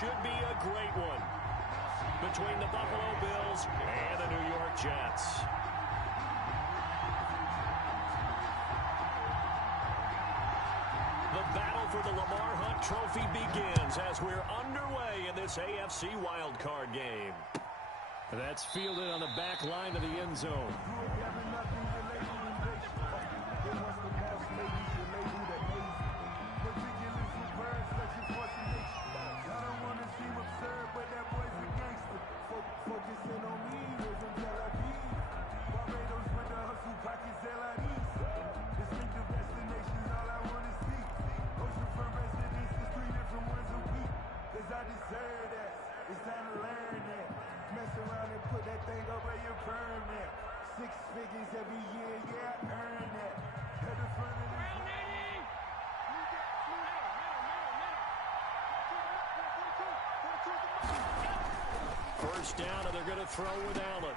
should be a great one between the Buffalo Bills and the New York Jets. The battle for the Lamar Hunt Trophy begins as we're underway in this AFC wildcard game. That's fielded on the back line of the end zone. First down, and they're going to throw with Allen.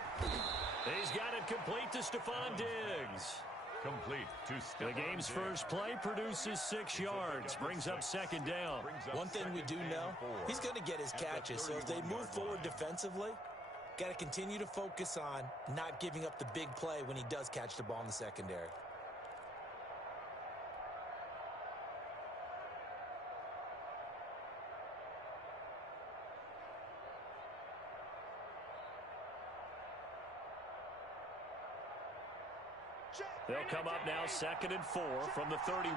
He's got it complete to Stephon Diggs. Complete to Stephon The game's Diggs. first play produces 6 yards, brings up second down. One thing we do know, he's going to get his catches, so if they move forward defensively, got to continue to focus on not giving up the big play when he does catch the ball in the secondary. They'll come up now 2nd and 4 from the 31.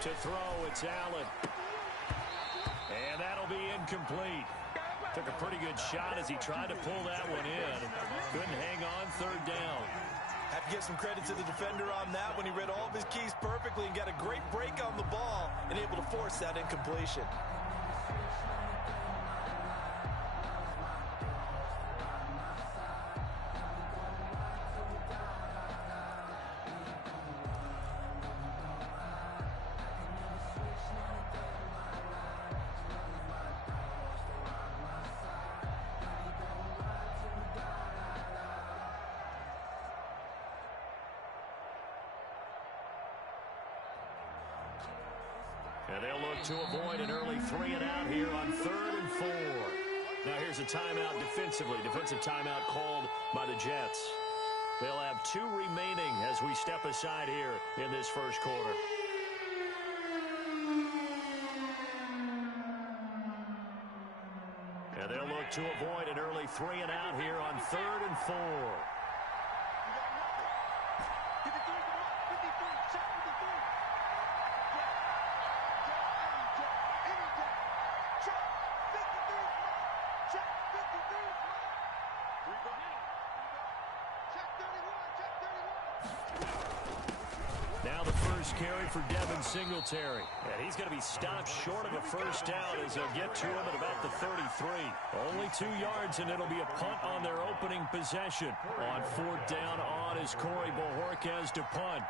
To throw, it's Allen. And that'll be incomplete. Took a pretty good shot as he tried to pull that one in. Couldn't hang on, 3rd down. Have to give some credit to the defender on that when he read all of his keys perfectly and got a great break on the ball and able to force that incompletion. And they'll look to avoid an early 3 and out here on 3rd and 4. Now here's a timeout defensively. Defensive timeout called by the Jets. They'll have 2 remaining as we step aside here in this first quarter. And they'll look to avoid an early 3 and out here on 3rd and 4. Now the first carry for Devin Singletary. And he's going to be stopped short of a first down as they'll get to him at about the 33. Only 2 yards, and it'll be a punt on their opening possession. On 4th down on is Corey Bojorquez to punt.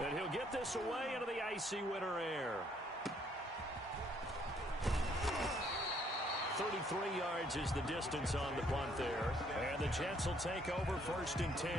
And he'll get this away into the icy winter air. 33 yards is the distance on the punt there. And the Jets will take over 1st and 10.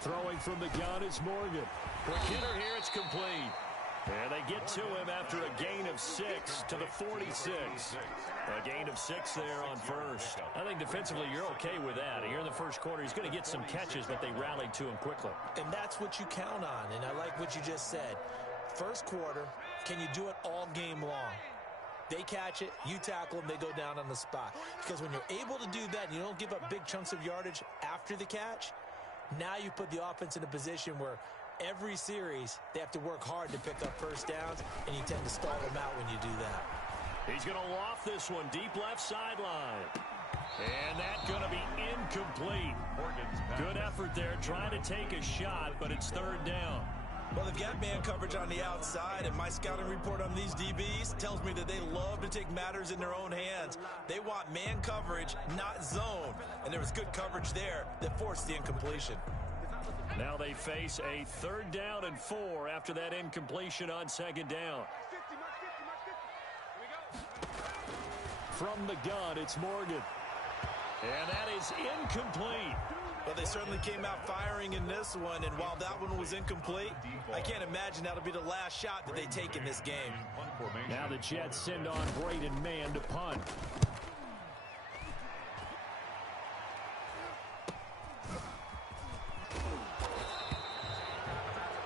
Throwing from the gun is Morgan. For Kidder here, it's complete. And they get to him after a gain of 6 to the 46. A gain of 6 there on first. I think defensively you're okay with that. Here in the first quarter, he's going to get some catches, but they rallied to him quickly. And that's what you count on, and I like what you just said. First quarter, can you do it all game long? They catch it, you tackle them, they go down on the spot. Because when you're able to do that and you don't give up big chunks of yardage after the catch, now you put the offense in a position where Every series, they have to work hard to pick up first downs, and you tend to stall them out when you do that. He's going to loft this one deep left sideline. And that's going to be incomplete. Good effort there trying to take a shot, but it's third down. Well, they've got man coverage on the outside, and my scouting report on these DBs tells me that they love to take matters in their own hands. They want man coverage, not zone. And there was good coverage there that forced the incompletion. Now they face a 3rd down and 4 after that incompletion on 2nd down. From the gun, it's Morgan. And that is incomplete. Well, they certainly came out firing in this one, and while that one was incomplete, I can't imagine that'll be the last shot that they take in this game. Now the Jets send on Braden Mann to punt.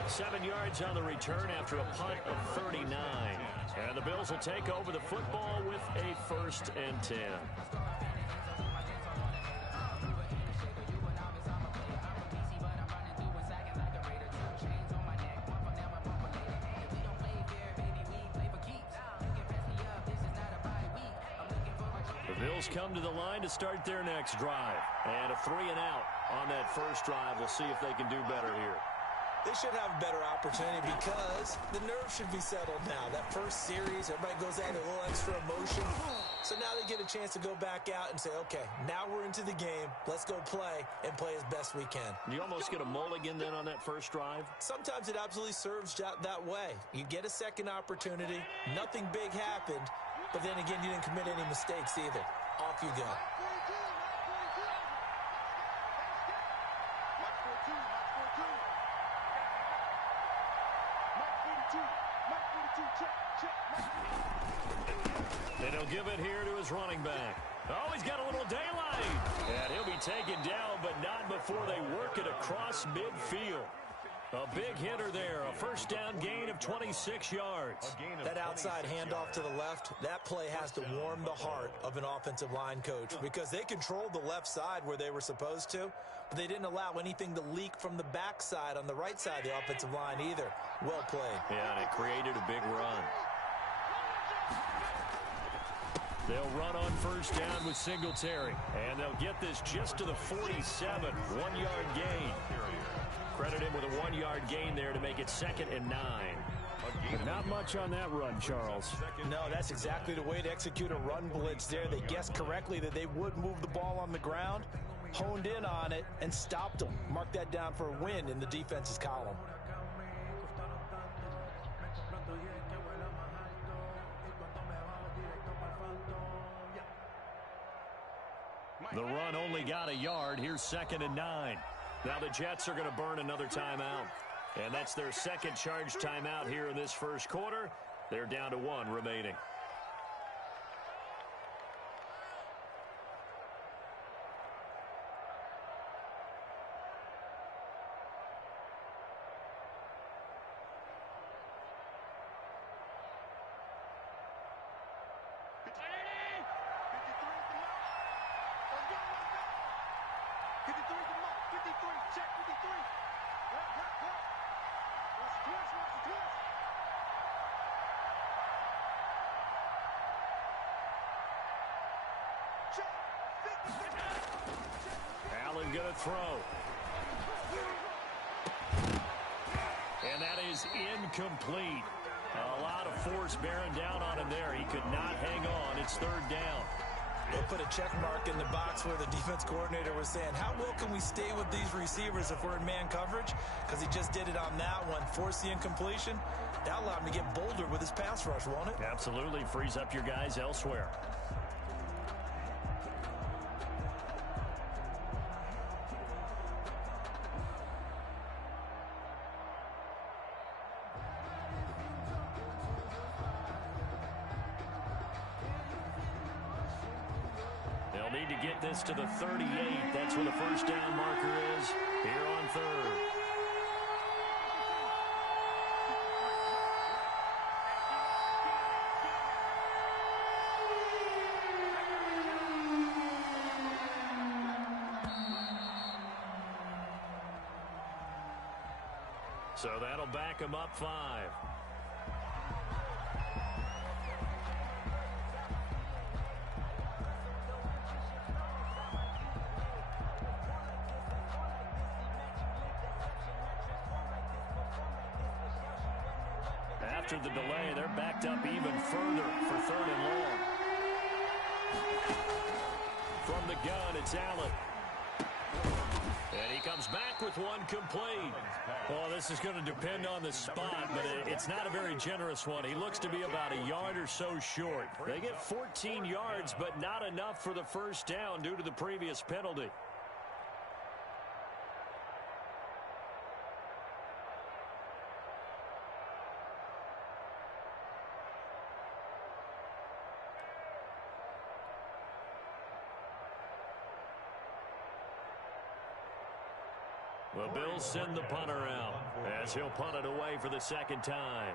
Seven yards on the return after a punt of 39. And the Bills will take over the football with a 1st and 10. The Bills come to the line to start their next drive. And a 3-and-out on that first drive. We'll see if they can do better here. They should have a better opportunity because the nerves should be settled now. That first series, everybody goes out with a little extra emotion. So now they get a chance to go back out and say, okay, now we're into the game. Let's go play and play as best we can. You almost get a mulligan then on that first drive? Sometimes it absolutely serves that way. You get a second opportunity. Nothing big happened. But then again, you didn't commit any mistakes either. Off you go. And he'll give it here to his running back. Oh, he's got a little daylight. And he'll be taken down, but not before they work it across midfield. A big hitter there. A first down gain of 26 yards. That outside handoff to the left, that play has to warm the heart of an offensive line coach because they controlled the left side where they were supposed to, but they didn't allow anything to leak from the backside on the right side of the offensive line either. Well played. Yeah, and it created a big run. They'll run on first down with Singletary, and they'll get this just to the 47, 1-yard gain. Credit him with a 1-yard gain there to make it 2nd and 9. But not much on that run, Charles. No, that's exactly the way to execute a run blitz there. They guessed correctly that they would move the ball on the ground, honed in on it, and stopped them. Mark that down for a win in the defense's column. The run only got a yard. Here's 2nd and 9. Now the Jets are going to burn another timeout. And that's their second charge timeout here in this first quarter. They're down to 1 remaining. Allen going to throw. And that is incomplete. A lot of force bearing down on him there. He could not hang on. It's 3rd down. They'll put a check mark in the box where the defense coordinator was saying, how well can we stay with these receivers if we're in man coverage? Because he just did it on that one. Force the incompletion. That allowed him to get bolder with his pass rush, won't it? Absolutely. Frees up your guys elsewhere. They'll need to get this to the 38. That's where the first down marker is here on 3rd. So So that'll back him up 5. After the delay, they're backed up even further for 3rd and long. From the gun, it's Allen. And he comes back with one complete. Well, this is going to depend on the spot, but it's not a very generous one. He looks to be about a yard or so short. They get 14 yards, but not enough for the first down due to the previous penalty. The Bills send the punter out as he'll punt it away for the 2nd time.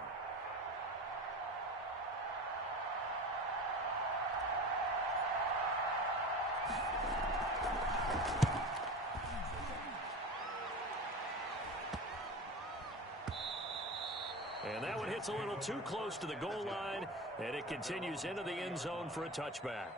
And that one hits a little too close to the goal line, and it continues into the end zone for a touchback.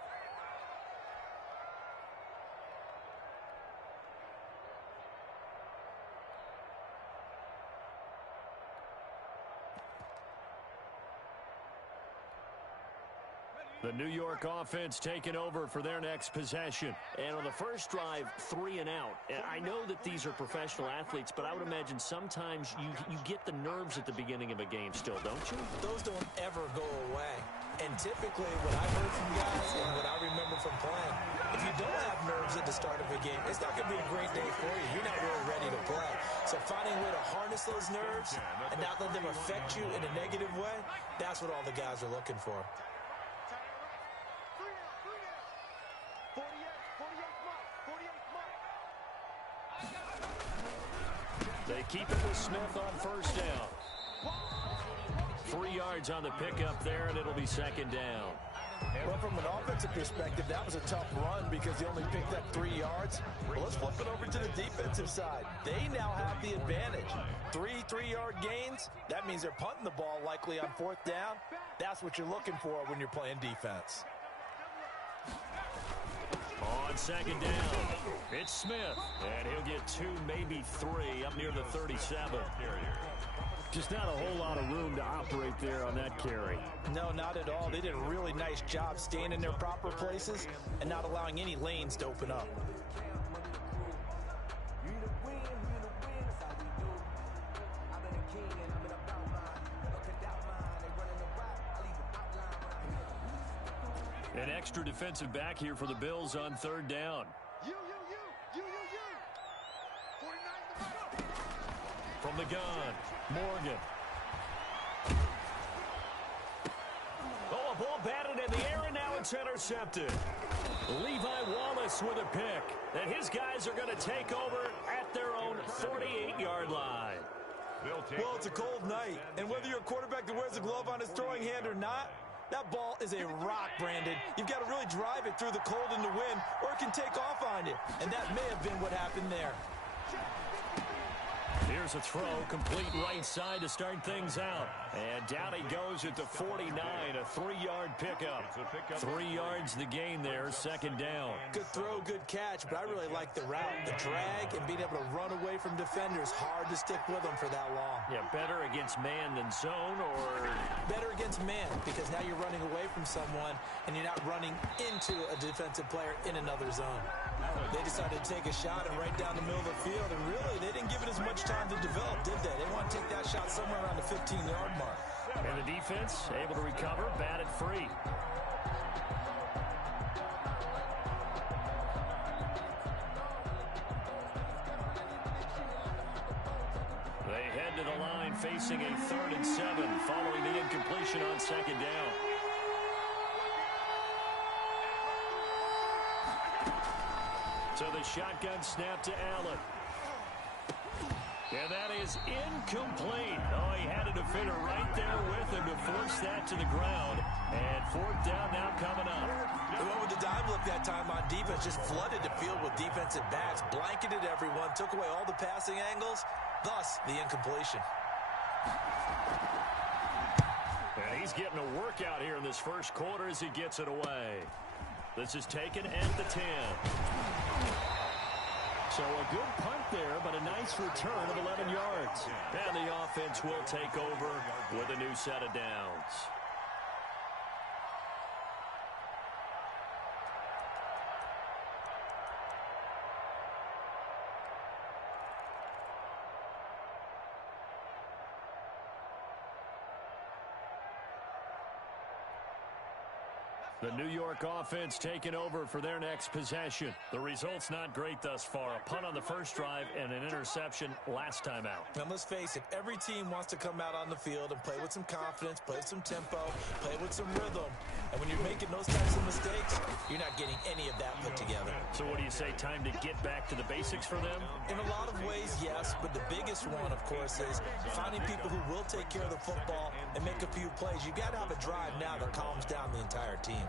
The New York offense taking over for their next possession. And on the first drive, 3 and out. I know that these are professional athletes, but I would imagine sometimes you get the nerves at the beginning of a game still, don't you? Those don't ever go away. And typically what I've heard from guys and what I remember from playing, if you don't have nerves at the start of a game, it's not going to be a great day for you. You're not really ready to play. So finding a way to harness those nerves and not let them affect you in a negative way, that's what all the guys are looking for. They keep it with Smith on first down. 3 yards on the pickup there, and it'll be 2nd down. Well, from an offensive perspective, that was a tough run because he only picked up 3 yards. Well, let's flip it over to the defensive side. They now have the advantage. 3-3-yard gains, that means they're punting the ball likely on 4th down. That's what you're looking for when you're playing defense. On 2nd down, it's Smith, and he'll get 2, maybe 3 up near the 37. Just not a whole lot of room to operate there on that carry. No, not at all. They did a really nice job staying in their proper places and not allowing any lanes to open up. An extra defensive back here for the Bills on 3rd down. From the gun, Morgan. Oh, a ball batted in the air, and now it's intercepted. Levi Wallace with a pick. And his guys are going to take over at their own 48-yard line. Well, it's a cold night, and whether you're a quarterback that wears a glove on his throwing hand or not, that ball is a rock, Brandon. You've got to really drive it through the cold and the wind, or it can take off on you. And that may have been what happened there. Here's a throw, complete right side to start things out. And down he goes at the 49, a 3-yard pickup. 3 yards the gain there, 2nd down. Good throw, good catch, but I really like the route. The drag and being able to run away from defenders, hard to stick with them for that long. Yeah, better against man than zone, or? Better against man, because now you're running away from someone and you're not running into a defensive player in another zone. They decided to take a shot and right down the middle of the field, and really, they didn't give it as much time to develop, did they? They want to take that shot somewhere around the 15-yard mark. And the defense able to recover, batted free. They head to the line facing a 3rd and 7 following the incompletion on 2nd down. So the shotgun snap to Allen. And that is incomplete. Oh, he had a defender right there with him to force that to the ground. And 4th down now coming up. They went with the dime look that time on defense, just flooded the field with defensive backs, blanketed everyone, took away all the passing angles, thus the incompletion. And he's getting a workout here in this first quarter as he gets it away. This is taken at the 10. So a good punt there, but a nice return of 11 yards. And the offense will take over with a new set of downs. The New York offense taking over for their next possession. The result's not great thus far. A punt on the first drive and an interception last time out. Now, let's face it, every team wants to come out on the field and play with some confidence, play with some tempo, play with some rhythm. And when you're making those types of mistakes, you're not getting any of that put together. So what do you say, time to get back to the basics for them? In a lot of ways, yes, but the biggest one, of course, is finding people who will take care of the football and make a few plays. You've got to have a drive now that calms down the entire team.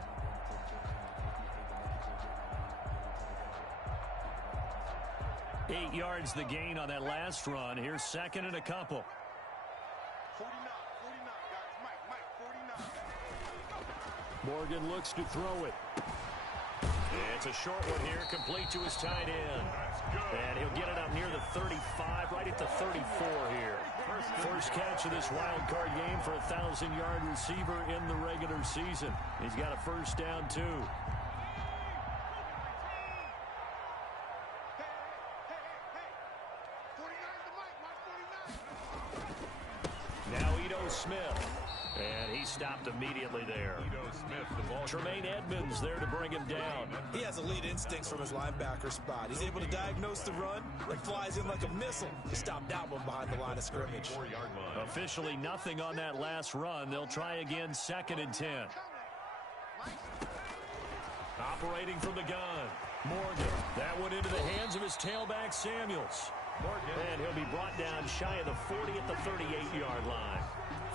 Eight yards the gain on that last run. Here's second and a couple. 49, guys. Mike, 49. Morgan looks to throw it. It's a short one here, complete to his tight end. And he'll get it up near the 35, right at the 34 here. First catch of this wild card game for a 1,000-yard receiver in the regular season. He's got a first down, too. Smith, and he stopped immediately there. Tremaine Edmonds there to bring him down. He has elite instincts from his linebacker spot. He's able to diagnose the run and flies in like a missile to stop that one behind the line of scrimmage. Officially nothing on that last run. They'll try again, second and 10. Operating from the gun, Morgan. That one into the hands of his tailback, Samuels. And he'll be brought down shy of the 40 at the 38-yard line.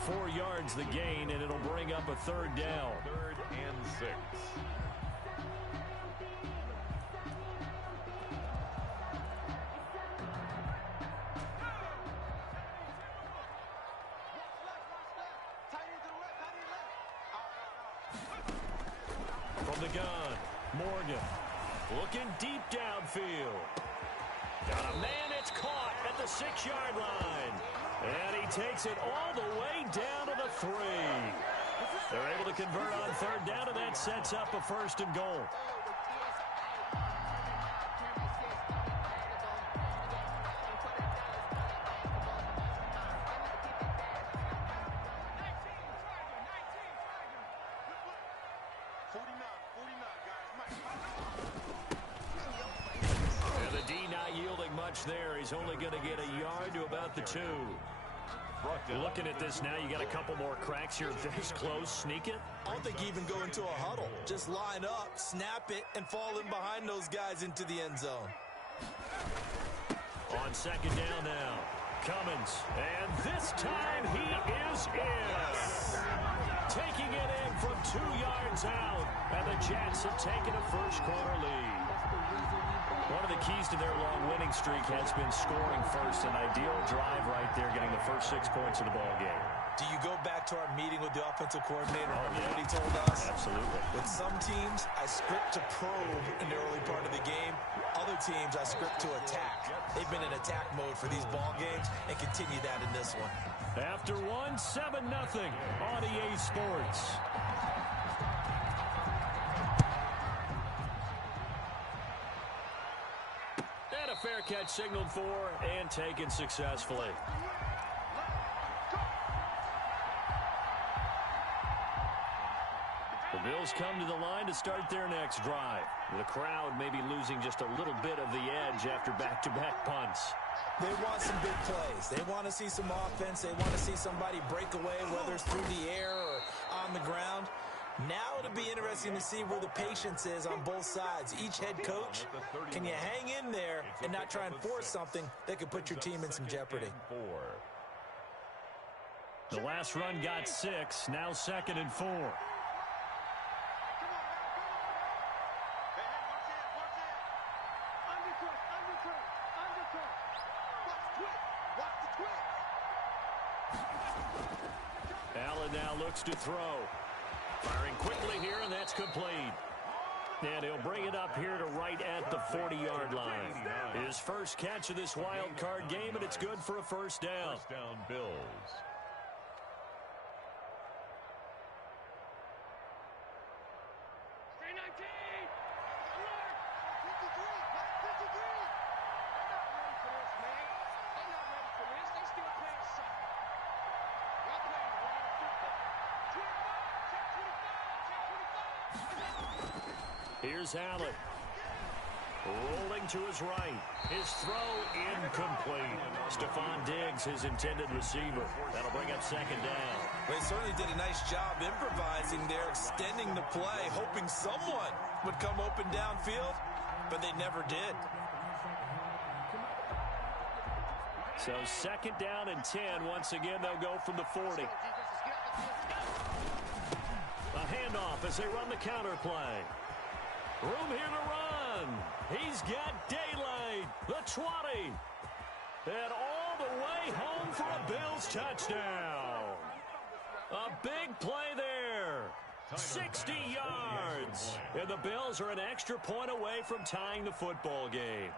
4 yards the gain, and it'll bring up a third down. 3rd and 6. From the gun, Morgan looking deep downfield. Got a man, it's caught at the 6-yard line. And he takes it all the way down to the 3. They're able to convert on third down, and that sets up a first and goal. And the D not yielding much there. He's only going to get a yard to about the 2. Looking at this now, you got a couple more cracks here. This close, sneak it. I don't think you even go into a huddle. Just line up, snap it, and fall in behind those guys into the end zone. On second down now, Cummins. And this time he is in. Taking it in from 2 yards out. And the Jets have taken a first quarter lead. One of the keys to their long winning streak has been scoring first. An ideal drive right there, getting the first 6 points of the ball game. Do you go back to our meeting with the offensive coordinator? Remember what he told us? Absolutely. With some teams, I script to probe in the early part of the game. Other teams, I script to attack. They've been in attack mode for these ball games and continue that in this one. After one, 7-0 on EA Sports. And a fair catch signaled for and taken successfully. The Bills come to the line to start their next drive. The crowd may be losing just a little bit of the edge after back-to-back punts. They want some big plays. They want to see some offense. They want to see somebody break away, whether it's through the air or on the ground. Now it'll be interesting to see where the patience is on both sides. Each head coach, can you hang in there and not try and force something that could put your team in some jeopardy? The last run got 6, now 2nd and 4. looks to throw. Firing quickly here, and that's complete. And he'll bring it up here to right at the 40-yard line. His first catch of this wild card game, and it's good for a first down. First down, Bills. Here's Allen. Rolling to his right. His throw incomplete. Stephon Diggs, his intended receiver. That'll bring up second down. They certainly did a nice job improvising there, extending the play, hoping someone would come open downfield, but they never did. So second down and 10. Once again, they'll go from the 40. A handoff as they run the counter play. Room here to run. He's got daylight. The 20. And all the way home for a Bills touchdown. A big play there. 60 yards. And the Bills are an extra point away from tying the football game.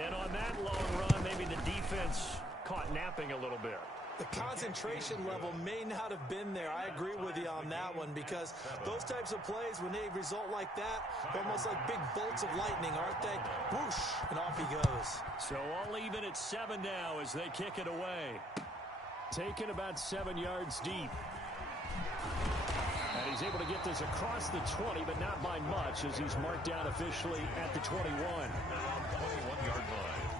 And on that long run, maybe the defense caught napping a little bit. The concentration level may not have been there. I agree with you on that one, because those types of plays, when they result like that, they're almost like big bolts of lightning, aren't they? Whoosh, and off he goes. So all even at 7 now as they kick it away. Taken about 7 yards deep. And he's able to get this across the 20, but not by much, as he's marked down officially at the 21. 21-yard line.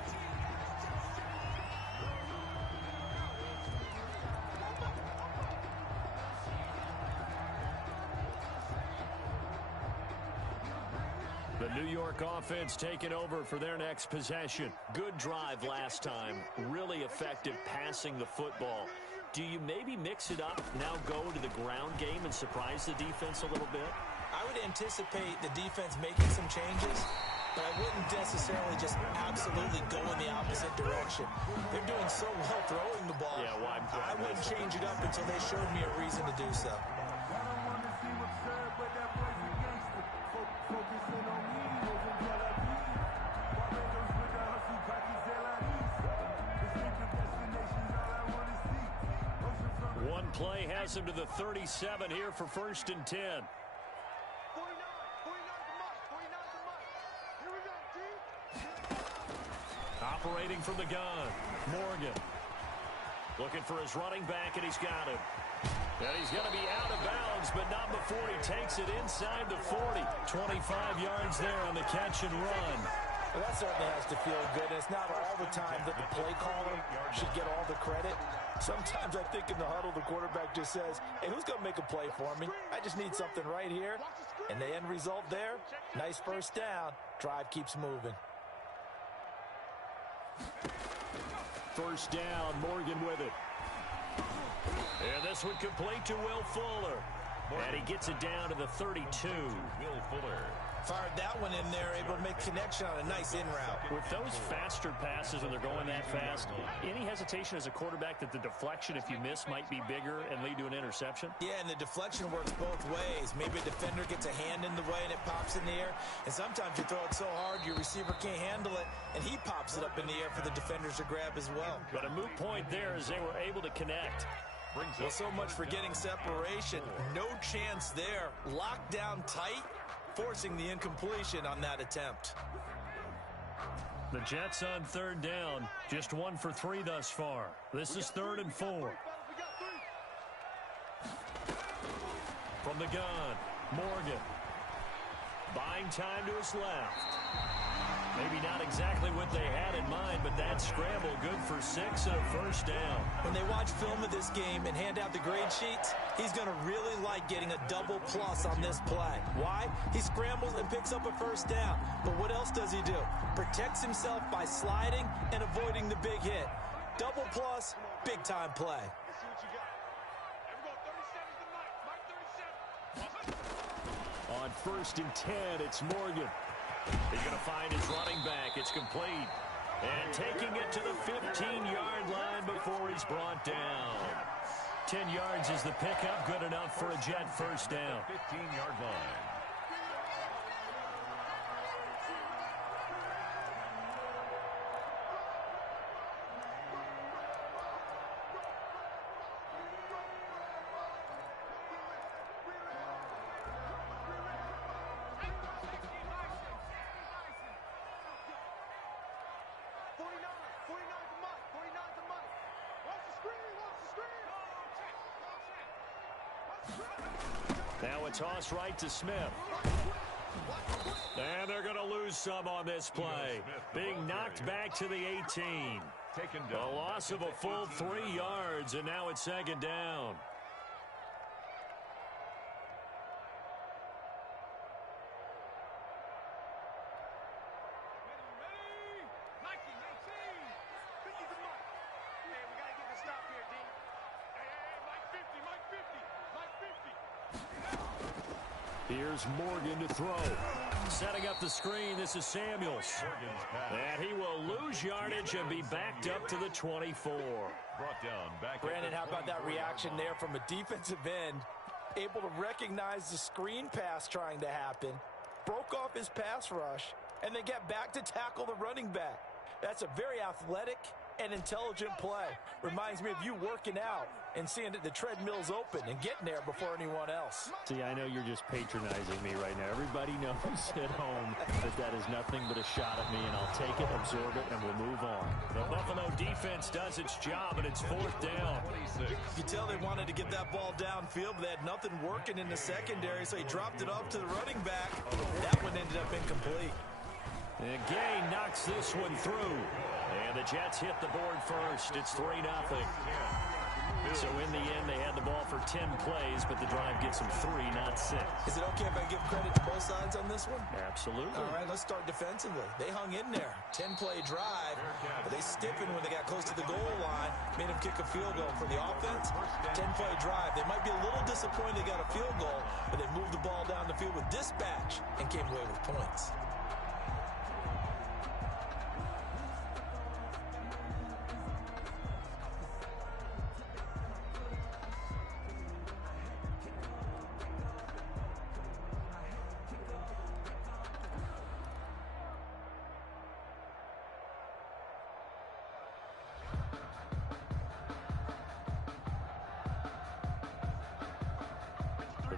The New York offense taking over for their next possession. Good drive last time. Really effective passing the football. Do you maybe mix it up, now go to the ground game and surprise the defense a little bit? I would anticipate the defense making some changes, but I wouldn't necessarily just absolutely go in the opposite direction. They're doing so well throwing the ball. Yeah, well, I wouldn't change it up until they showed me a reason to do so. One play has him to the 37 here for first and 10. 49 the mark. Here we go, team. Operating from the gun, Morgan. Looking for his running back, and he's got him. And he's going to be out of bounds, but not before he takes it inside the 40. 25 yards there on the catch and run. Well, that certainly has to feel good. And it's not all the time that the play caller should get all the credit. Sometimes I think in the huddle, the quarterback just says, hey, who's going to make a play for me? I just need something right here. And the end result there, nice first down. Drive keeps moving. First down, Morgan with it. And this one complete to Will Fuller. And he gets it down to the 32. Will Fuller. Fired that one in there, able to make connection on a nice in route. With those faster passes when they're going that fast, any hesitation as a quarterback that the deflection, if you miss, might be bigger and lead to an interception? Yeah, and the deflection works both ways. Maybe a defender gets a hand in the way and it pops in the air. And sometimes you throw it so hard your receiver can't handle it, and he pops it up in the air for the defenders to grab as well. But a moot point there as they were able to connect. Well, so much for getting separation. No chance there. Locked down tight, forcing the incompletion on that attempt. The Jets on third down. Just 1 for 3 thus far. This is 3rd and 4. From the gun, Morgan. Buying time to his left. Maybe not exactly what they had in mind, but that scramble good for 6 and a first down. When they watch film of this game and hand out the grade sheets, he's going to really like getting a double plus on this play. Why? He scrambles and picks up a first down. But what else does he do? Protects himself by sliding and avoiding the big hit. Double plus, big time play. On 1st and 10, it's Morgan. He's going to find his running back. It's complete. And taking it to the 15-yard line before he's brought down. 10 yards is the pickup. Good enough for a Jet first down. 15-yard line. Now a toss right to Smith. And they're going to lose some on this play. Being knocked back to the 18. A loss of a full 3 yards, and now it's second down. Here's Morgan to throw. Setting up the screen, this is Samuels. And he will lose yardage and be backed up to the 24. Brandon, how about that reaction there from a defensive end? Able to recognize the screen pass trying to happen, broke off his pass rush, and then get back to tackle the running back. That's a very athletic and intelligent play. Reminds me of you working out and seeing that the treadmill's open and getting there before anyone else. See, I know you're just patronizing me right now. Everybody knows at home that is nothing but a shot at me, and I'll take it, absorb it, and we'll move on. The Buffalo defense does its job, and it's fourth down. You can tell they wanted to get that ball downfield, but they had nothing working in the secondary, so he dropped it off to the running back. That one ended up incomplete. And Gay knocks this one through. And the Jets hit the board first. It's 3-0. So in the end, they had the ball for 10 plays, but the drive gets them 3, not 6. Is it okay if I give credit to both sides on this one? Absolutely. All right, let's start defensively. They hung in there. 10-play drive, but they stiffened when they got close to the goal line, made them kick a field goal. For the offense, 10-play drive. They might be a little disappointed they got a field goal, but they moved the ball down the field with dispatch and came away with points.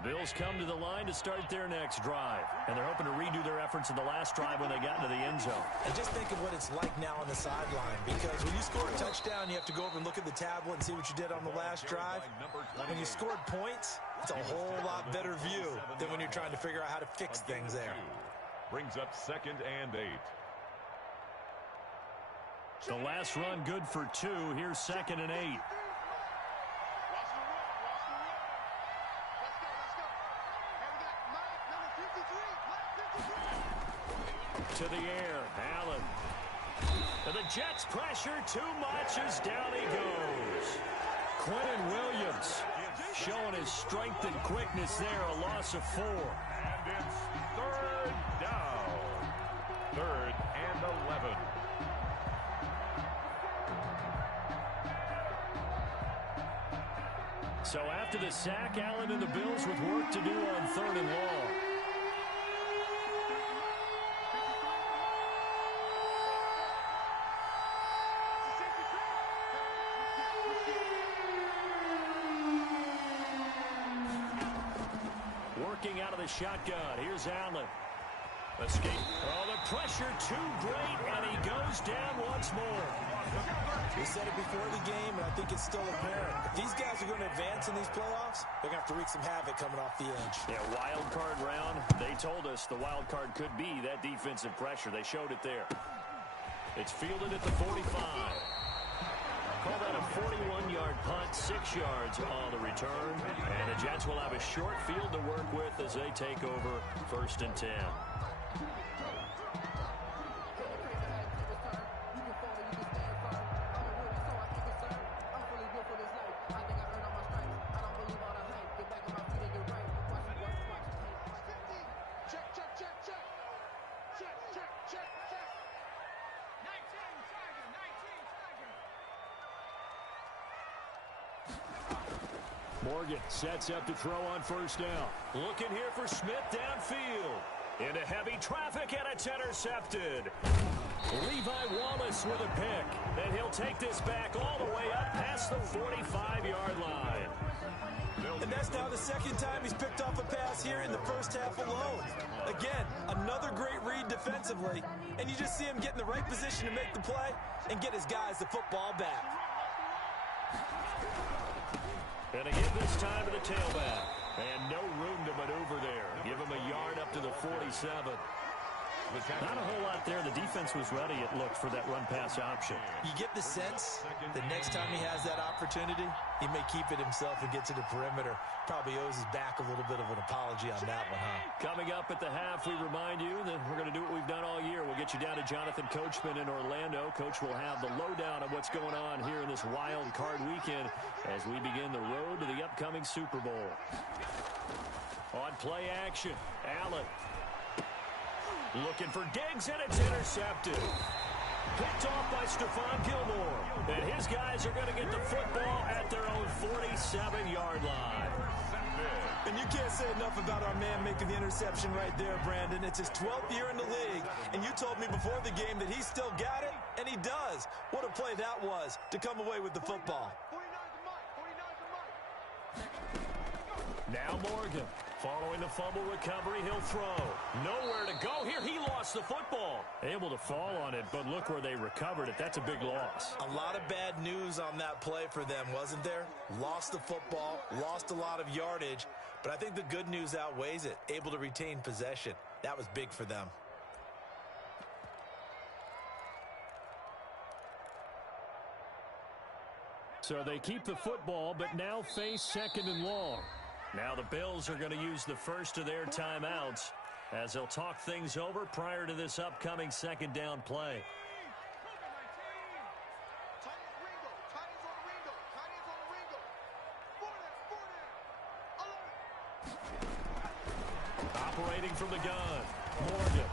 Bills come to the line to start their next drive. And they're hoping to redo their efforts in the last drive when they got into the end zone. And just think of what it's like now on the sideline, because when you score a touchdown, you have to go over and look at the tablet and see what you did on the last drive. When you scored points, it's a whole lot better view than when you're trying to figure out how to fix things there. Brings up 2nd and 8. The last run good for 2. Here's 2nd and 8. To the air, Allen. And the Jets pressure too much as down he goes. Quentin Williams showing his strength and quickness there, a loss of 4. And it's 3rd down. 3rd and 11. So after the sack, Allen and the Bills with work to do on 3rd and long. Working out of the shotgun. Here's Allen. Escape. Oh, the pressure too great, and he goes down once more. We said it before the game, and I think it's still apparent. If these guys are going to advance in these playoffs, they're going to have to wreak some havoc coming off the edge. Yeah, wild card round. They told us the wild card could be that defensive pressure. They showed it there. It's fielded at the 45. Call that a 41-yard punt, 6 yards on the return. And the Jets will have a short field to work with as they take over 1st and 10. Morgan sets up to throw on first down. Looking here for Smith downfield. Into heavy traffic, and it's intercepted. Levi Wallace with a pick. And he'll take this back all the way up past the 45-yard line. And that's now the second time he's picked off a pass here in the first half alone. Again, another great read defensively. And you just see him get in the right position to make the play and get his guys the football back. And again this time to the tailback. And no room to maneuver there. Give him a yard up to the 47. Not a whole lot there. The defense was ready, it looked, for that run-pass option. You get the sense that next time he has that opportunity, he may keep it himself and get to the perimeter. Probably owes his back a little bit of an apology on that one, huh? Coming up at the half, we remind you that we're going to do what we've done all year. We'll get you down to Jonathan Coachman in Orlando. Coach will have the lowdown of what's going on here in this wild card weekend as we begin the road to the upcoming Super Bowl. On play action, Allen. Looking for Diggs, and it's intercepted. Picked off by Stephon Gilmore. And his guys are going to get the football at their own 47-yard line. And you can't say enough about our man making the interception right there, Brandon. It's his 12th year in the league, and you told me before the game that he still got it, and he does. What a play that was to come away with the football. Now Morgan. Following the fumble recovery, he'll throw. Nowhere to go here. He lost the football. Able to fall on it, but look where they recovered it. That's a big loss. A lot of bad news on that play for them, wasn't there? Lost the football, lost a lot of yardage, but I think the good news outweighs it. Able to retain possession. That was big for them. So they keep the football, but now face second and long. Now the Bills are going to use the first of their timeouts as they'll talk things over prior to this upcoming second down play. Operating from the gun, Morgan.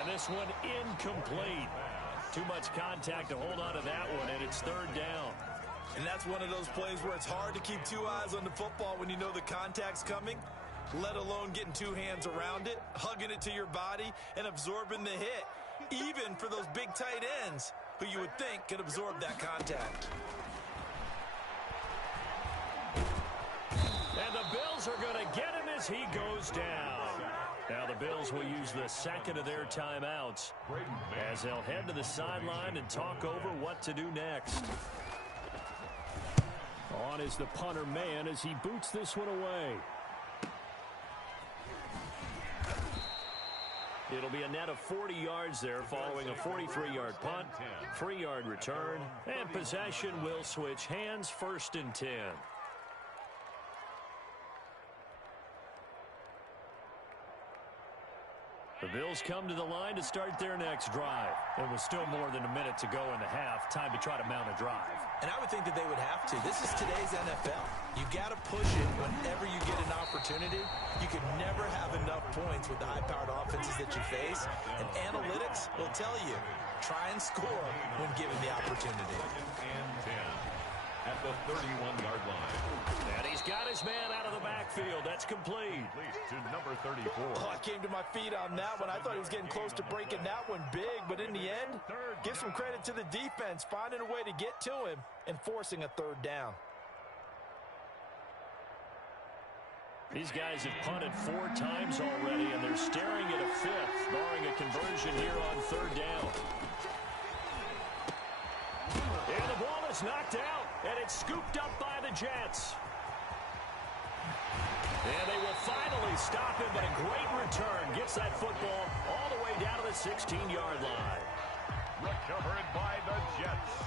And this one incomplete. Too much contact to hold on to that one, and it's third down. And that's one of those plays where it's hard to keep two eyes on the football when you know the contact's coming, let alone getting two hands around it, hugging it to your body, and absorbing the hit, even for those big tight ends who you would think could absorb that contact. And the Bills are going to get him as he goes down. Now the Bills will use the second of their timeouts as they'll head to the sideline and talk over what to do next. On is the punter man as he boots this one away. It'll be a net of 40 yards there following a 43-yard punt, 3-yard return, and possession will switch hands, 1st and 10. The Bills come to the line to start their next drive. It was still more than a minute to go in the half. Time to try to mount a drive. And I would think that they would have to. This is today's NFL. You got to push it whenever you get an opportunity. You can never have enough points with the high-powered offenses that you face. And analytics will tell you, try and score when given the opportunity. And 10 at the 31-yard line. And he's got his man out of the backfield. That's complete. To number 34. Oh, I came to my feet on that one. I thought he was getting close to breaking that one big, but in the end, give some credit to the defense, finding a way to get to him and forcing a third down. These guys have punted 4 times already, and they're staring at a 5th, barring a conversion here on third down. And the ball is knocked out, and it's scooped up by the Jets. And they will finally stop him, but a great return gets that football all the way down to the 16-yard line. Recovered by the Jets.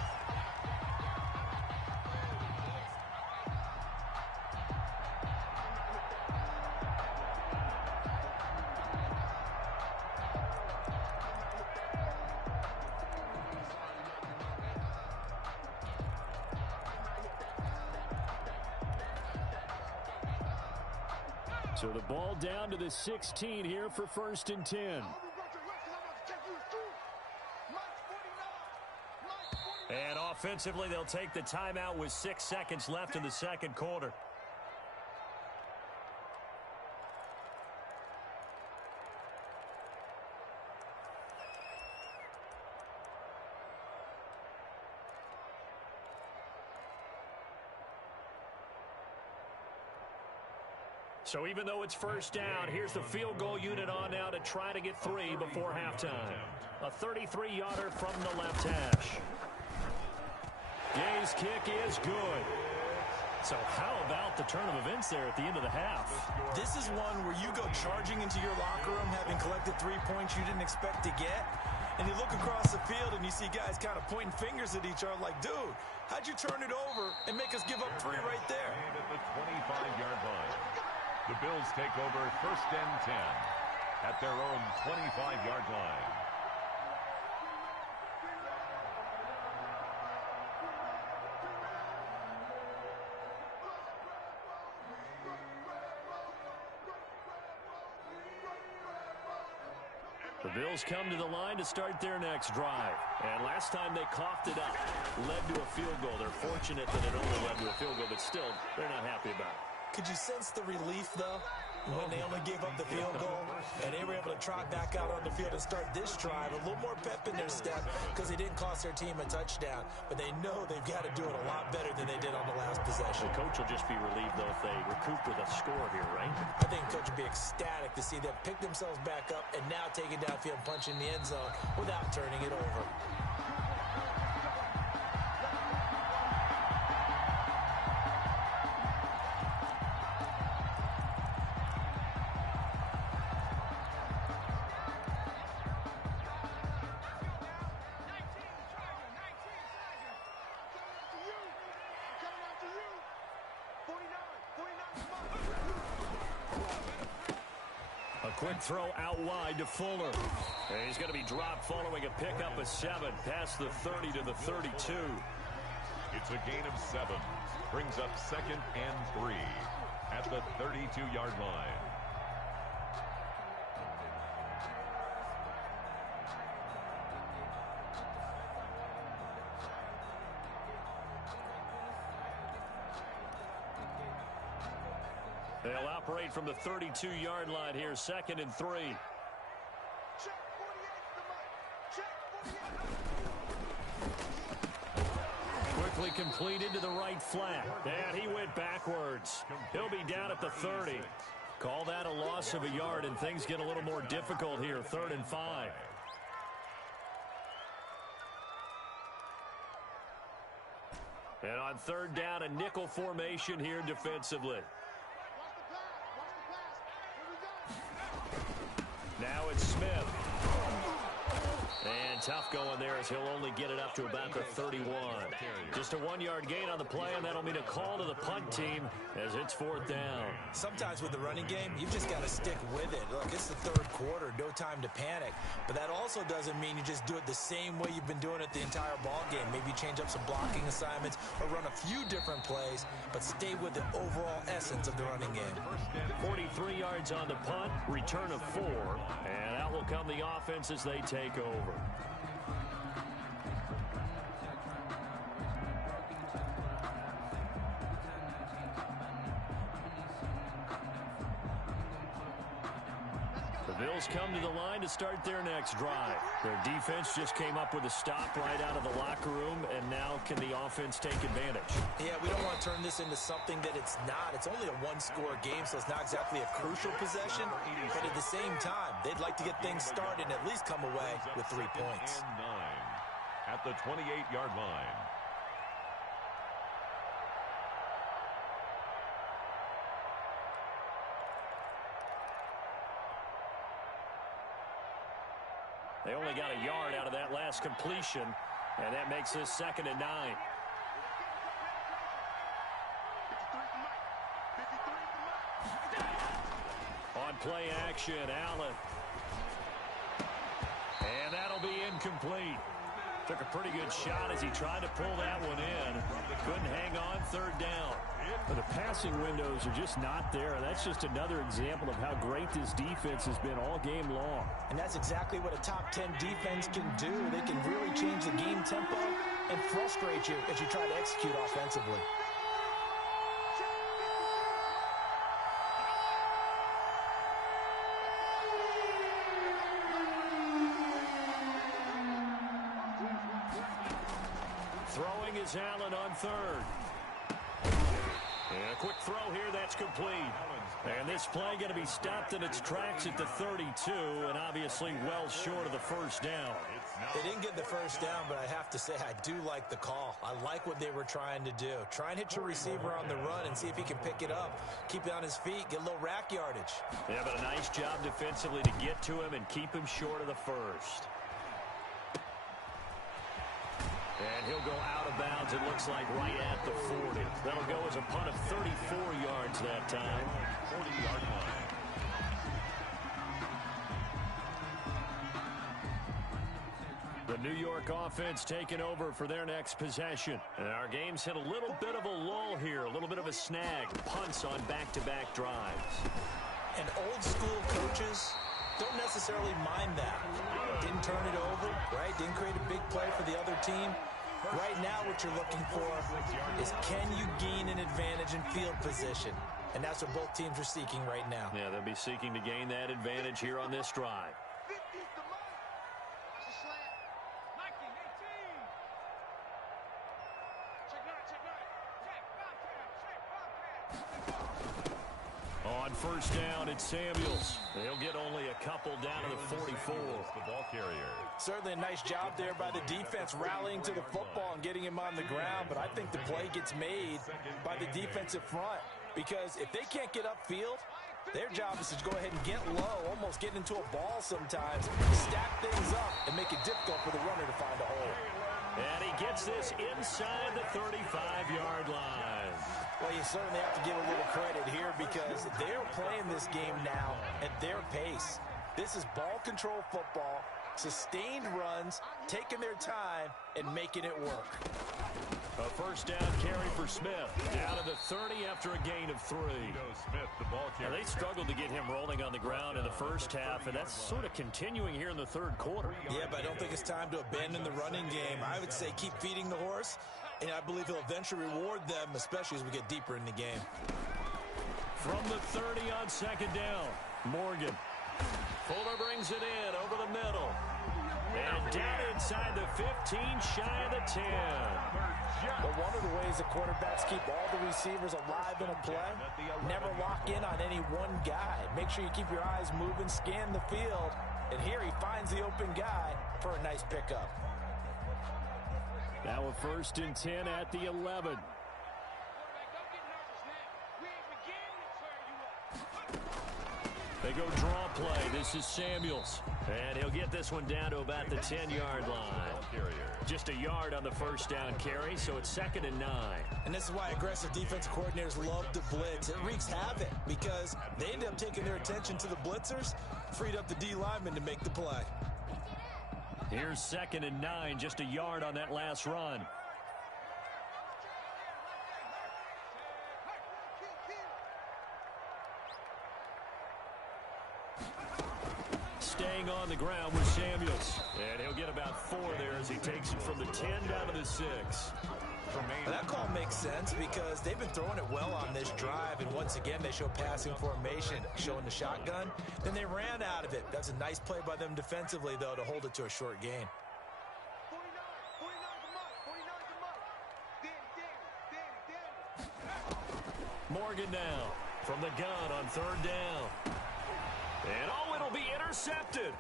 So the ball down to the 16 here for 1st and 10. And offensively, they'll take the timeout with 6 seconds left in the second quarter. So even though it's first down, here's the field goal unit on now to try to get 3 before halftime. A 33-yarder from the left hash. Gay's kick is good. So how about the turn of events there at the end of the half? This is one where you go charging into your locker room having collected 3 points you didn't expect to get, and you look across the field and you see guys kind of pointing fingers at each other like, dude, how'd you turn it over and make us give up 3 right there? And at the 25-yard line, the Bills take over first and 10 at their own 25-yard line. The Bills come to the line to start their next drive. And last time they coughed it up, led to a field goal. They're fortunate that it only led to a field goal, but still, they're not happy about it. Could you sense the relief, though, when they only gave up the field goal and they were able to trot back out on the field and start this drive? A little more pep in their step because they didn't cost their team a touchdown, but they know they've got to do it a lot better than they did on the last possession. The coach will just be relieved, though, if they recoup with a score here, right? I think the coach would be ecstatic to see them pick themselves back up and now take it downfield and punch in the end zone without turning it over. Quick throw out wide to Fuller. And he's going to be dropped following a pickup of 7 past the 30 to the 32. It's a gain of 7. Brings up second and 3 at the 32-yard line. They'll operate from the 32-yard line here, second and 3. Quickly completed to the right flat. And he went backwards. He'll be down at the 30. Call that a loss of a yard, and things get a little more difficult here, 3rd and 5. And on 3rd down, a nickel formation here defensively. Now it's Smith. And tough going there as he'll only get it up to about the 31. Just a 1-yard gain on the play, and that'll mean a call to the punt team as it's 4th down. Sometimes with the running game, you've just got to stick with it. Look, it's the 3rd quarter, no time to panic. But that also doesn't mean you just do it the same way you've been doing it the entire ball game. Maybe change up some blocking assignments or run a few different plays, but stay with the overall essence of the running game. 43 yards on the punt, return of 4, and out will come the offense as they take over. The Bills come to the line to start their next drive. Their defense just came up with a stop right out of the locker room, and now can the offense take advantage? Yeah, we don't want to turn this into something that it's not. It's only a 1-score game, so it's not exactly a crucial possession. But at the same time, they'd like to get things started and at least come away with 3 points. And 9 at the 28-yard line. They only got a yard out of that last completion, and that makes this 2nd and 9. On play action, Allen. And that'll be incomplete. Took a pretty good shot as he tried to pull that one in. Couldn't hang on, 3rd down. But the passing windows are just not there. That's just another example of how great this defense has been all game long. And that's exactly what a top 10 defense can do. They can really change the game tempo and frustrate you as you try to execute offensively. Throwing is Allen on 3rd. And a quick throw here, that's complete. And this play going to be stopped in its tracks at the 32, and obviously well short of the first down. They didn't get the first down, but I have to say I do like the call. I like what they were trying to do. Try and hit your receiver on the run and see if he can pick it up. Keep it on his feet, get a little rack yardage. Yeah, but a nice job defensively to get to him and keep him short of the first. And he'll go out of bounds, it looks like, right at the 40. That'll go as a punt of 34 yards that time. 40-yard line. The New York offense taking over for their next possession. And our game's hit a little bit of a lull here, a little bit of a snag. Punts on back-to-back drives. And old-school coaches don't necessarily mind that. Didn't turn it over, right? Didn't create a big play for the other team. Right now what you're looking for is can you gain an advantage in field position? And that's what both teams are seeking right now. Yeah, they'll be seeking to gain that advantage here on this drive. On first down, it's Samuels. They'll get only a couple down to the 44. The ball carrier. Certainly a nice job there by the defense rallying to the football and getting him on the ground, but I think the play gets made by the defensive front because if they can't get upfield, their job is to go ahead and get low, almost get into a ball sometimes, stack things up, and make it difficult for the runner to find a hole. And he gets this inside the 35-yard line. Well, you certainly have to give a little credit here because they're playing this game now at their pace. This is ball control football, sustained runs, taking their time, and making it work. A first down carry for Smith. Down to the 30 after a gain of 3. Smith, the ball carrier. Now, they struggled to get him rolling on the ground in the first half, and that's sort of continuing here in the third quarter. Yeah, but I don't think it's time to abandon the running game. I would say keep feeding the horse. And I believe he'll eventually reward them, especially as we get deeper in the game. From the 30 on second down, Morgan. Fuller brings it in over the middle. And down inside the 15, shy of the 10. But one of the ways the quarterbacks keep all the receivers alive in a play, never lock in on any one guy. Make sure you keep your eyes moving, scan the field. And here he finds the open guy for a nice pickup. Now a first and 10 at the 11. They go draw play. This is Samuels. And he'll get this one down to about the 10-yard line. Just a yard on the first down carry, so it's 2nd and 9. And this is why aggressive defensive coordinators love to blitz. It wreaks havoc because they end up taking their attention to the blitzers, freed up the D lineman to make the play. Here's 2nd and 9, just a yard on that last run. Staying on the ground with Samuels. And he'll get about 4 there as he takes it from the 10 down to the 6. That call makes sense because they've been throwing it well on this drive, and once again they show passing formation, showing the shotgun. Then they ran out of it. That's a nice play by them defensively, though, to hold it to a short gain. Morgan now from the gun on 3rd down. And oh, it'll be intercepted.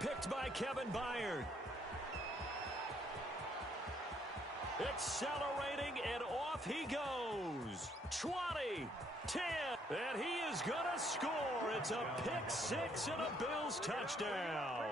Picked by Kevin Byard. Accelerating, and off he goes. 20, 10, and he is going to score. It's a pick-6 and a Bills touchdown.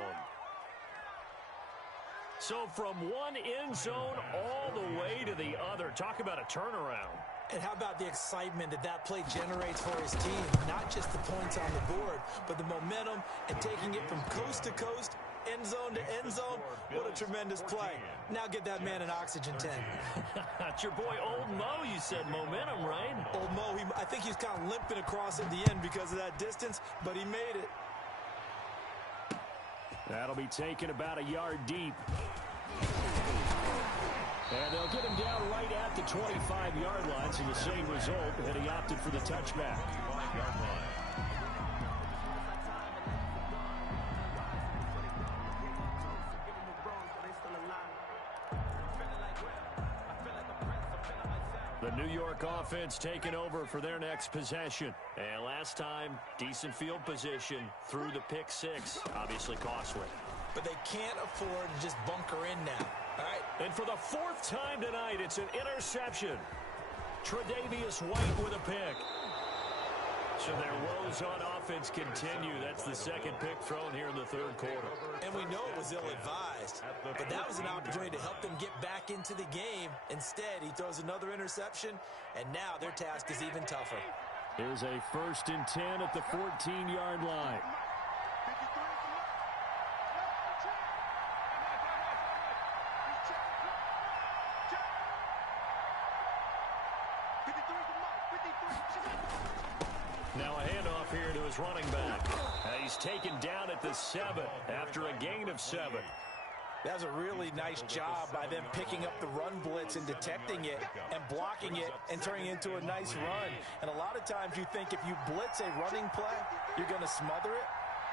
So from one end zone all the way to the other. Talk about a turnaround. And how about the excitement that play generates for his team? Not just the points on the board, but the momentum and taking it from coast to coast, end zone to end zone. What a tremendous play. Now get that man an oxygen tank. That's your boy Old Mo. You said momentum, right? Old Mo, I think he's kind of limping across at the end because of that distance, but he made it. That'll be taken about a yard deep. And they'll get him down right at the 25-yard line, so the same result, and he opted for the touchback. The New York offense taking over for their next possession. And last time, decent field position through the pick six. Obviously costly. But they can't afford to just bunker in now. All right. And for the fourth time tonight, it's an interception. Tre'Davious White with a pick. So their woes on offense continue. That's the second pick thrown here in the third quarter. And we know it was ill-advised, but that was an opportunity to help them get back into the game. Instead, he throws another interception, and now their task is even tougher. Here's a 1st and 10 at the 14-yard line. Now a handoff here to his running back. He's taken down at the 7 after a gain of 7. That was a really nice job by them picking up the run blitz and detecting it and blocking it and turning it into a nice run. And a lot of times you think if you blitz a running play, you're going to smother it.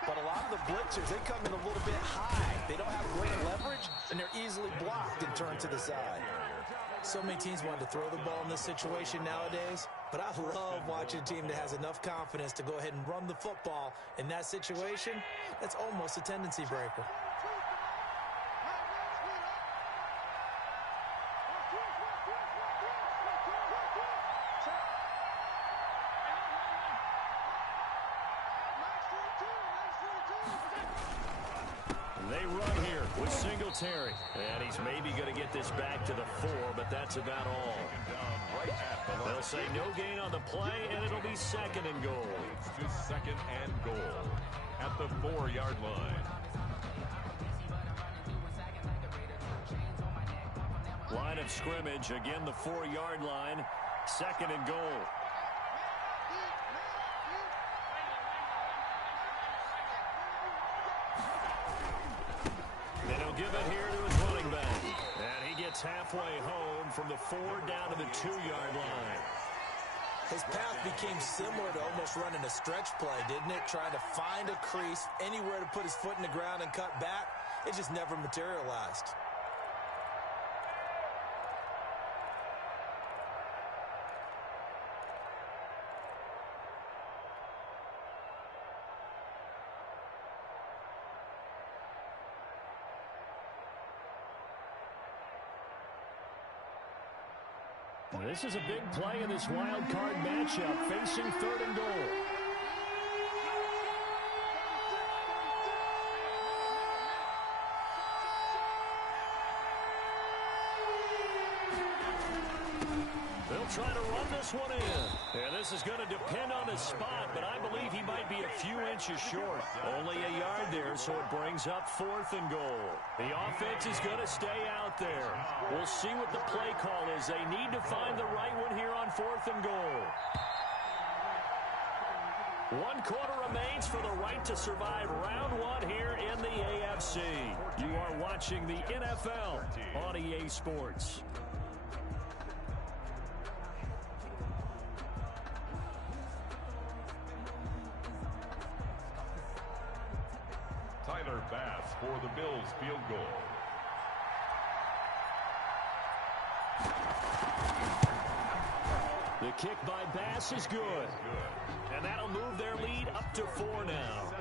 But a lot of the blitzers, they come in a little bit high. They don't have great leverage, and they're easily blocked and turned to the side. So many teams want to throw the ball in this situation nowadays, but I love watching a team that has enough confidence to go ahead and run the football in that situation. That's almost a tendency breaker. They run here with Singletary. And he's maybe going to get this back to the 4, but that's about all. They'll say no gain on the play, and it'll be 2nd and goal. To 2nd and goal at the 4-yard line. Line of scrimmage, again the 4-yard line. 2nd and goal. And he'll give it here to his running back. And he gets halfway home from the 4 down to the 2-yard line. His path became similar to almost running a stretch play, didn't it? Trying to find a crease, anywhere to put his foot in the ground and cut back. It just never materialized. This is a big play in this wild card matchup, facing 3rd and goal. They'll try to run this one in. And this is going to depend on his spot, but I believe he might be a few inches short. Only a yard there, so it brings up 4th and goal. The offense is going to stay out there. We'll see what the play call is. They need to find the right one here on 4th and goal. 1 quarter remains for the right to survive round 1 here in the AFC. You are watching the NFL on EA Sports. Tyler Bass for the Bills field goal. The kick by Bass is good. And that'll move their lead up to 4 now.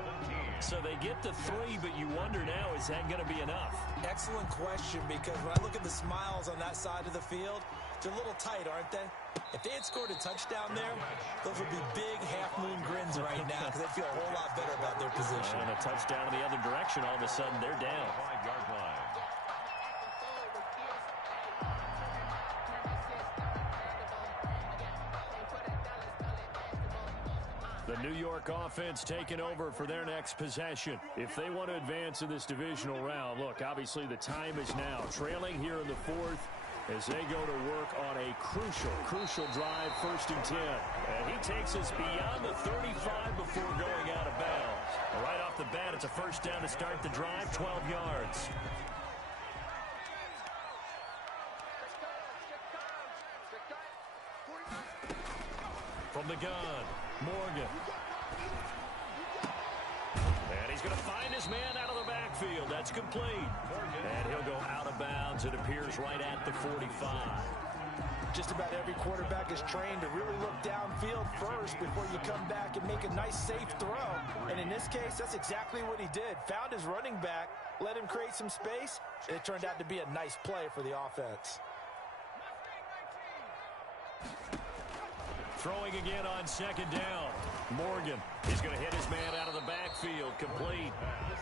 So they get to 3, but you wonder now, is that going to be enough? Excellent question, because when I look at the smiles on that side of the field, they're a little tight, aren't they? If they had scored a touchdown there, those would be big half-moon grins right now because they feel a whole lot better about their position. And a touchdown in the other direction, all of a sudden they're down. 5-yard line. The New York offense taking over for their next possession. If they want to advance in this divisional round, look, obviously the time is now. Trailing here in the 4th as they go to work on a crucial drive, 1st and 10. And he takes us beyond the 35 before going out of bounds. Right off the bat, it's a 1st down to start the drive, 12 yards. From the gun, Morgan. And he's going to find his man out of the backfield. That's complete. And he'll go out of bounds, it appears, right at the 45. Just about every quarterback is trained to really look downfield first before you come back and make a nice, safe throw. And in this case, that's exactly what he did. Found his running back, let him create some space, and it turned out to be a nice play for the offense. Throwing again on second down. Morgan is going to hit his man out of the backfield, complete.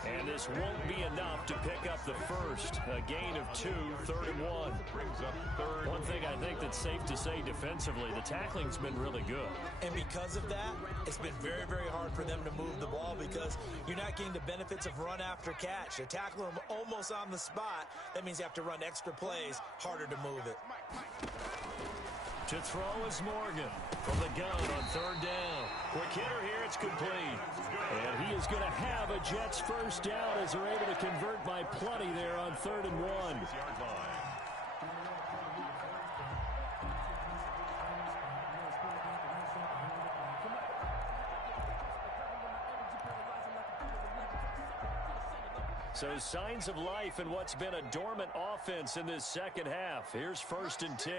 And this won't be enough to pick up the first. A gain of 2, 3rd and 1. Brings up third. One thing I think that's safe to say defensively, the tackling's been really good. And because of that, it's been very, very hard for them to move the ball because you're not getting the benefits of run after catch. They're tackling them almost on the spot. That means you have to run extra plays, harder to move it. To throw is Morgan from the gun on 3rd down. Quick hitter here, it's complete. And he is going to have a Jets first down as they're able to convert by plenty there on 3rd and 1. So signs of life in what's been a dormant offense in this second half. Here's 1st and 10.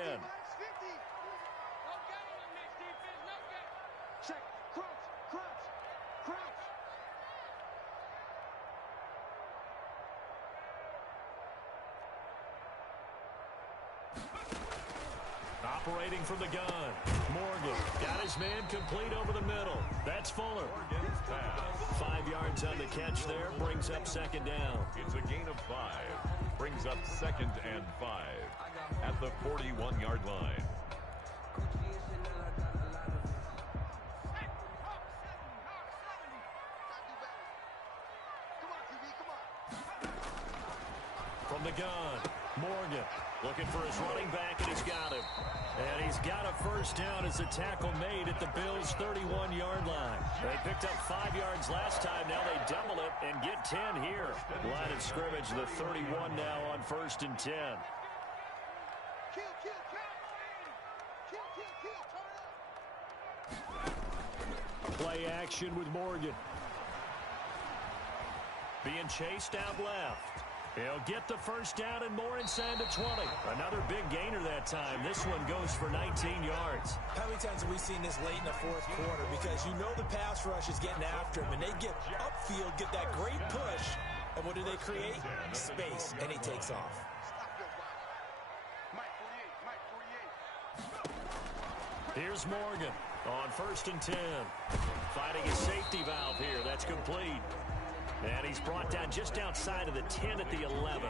Check. Crouch. Operating from the gun. Morgan got his man complete over the middle. That's Fuller. 5 yards on the catch there. Brings up 2nd down. It's a gain of 5. Brings up 2nd and 5 at the 41-yard line. From the gun, Morgan looking for his running back, and he's got him. And he's got a first down as the tackle made at the Bills' 31-yard line. They picked up 5 yards last time. Now they double it and get 10 here. Line of scrimmage, the 31 now on 1st and 10. Play action with Morgan. Being chased out left. He'll get the first down and more inside the 20. Another big gainer that time. This one goes for 19 yards. How many times have we seen this late in the 4th quarter? Because you know the pass rush is getting after him, and they get upfield, get that great push, and what do they create? Space, and he takes off. Here's Morgan on 1st and 10. Finding his safety valve here. That's complete. And he's brought down just outside of the 10 at the 11.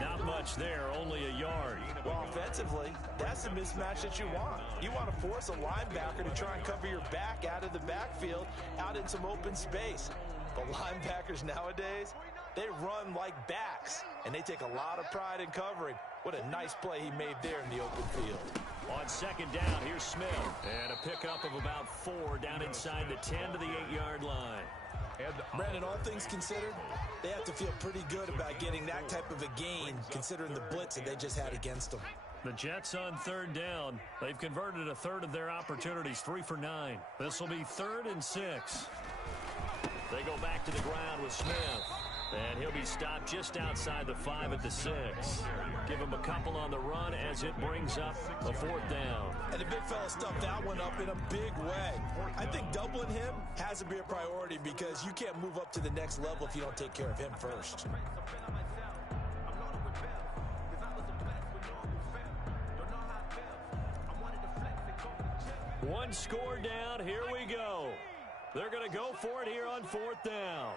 Not much there, only a yard. Well, offensively, that's the mismatch that you want. You want to force a linebacker to try and cover your back out of the backfield, out in some open space. But linebackers nowadays, they run like backs, and they take a lot of pride in covering. What a nice play he made there in the open field. On 2nd down, here's Smith. And a pickup of about 4 down inside the 10 to the 8-yard line. Brandon, all things considered, they have to feel pretty good about getting that type of a gain, considering the blitz that they just had against them. The Jets on 3rd down. They've converted a third of their opportunities, 3 for 9. This will be 3rd and 6. They go back to the ground with Smith. And he'll be stopped just outside the 5 at the 6. Give him a couple on the run as it brings up a 4th down. And the big fella stuffed that one up in a big way. I think doubling him has to be a priority because you can't move up to the next level if you don't take care of him first. One score down. Here we go. They're going to go for it here on 4th down.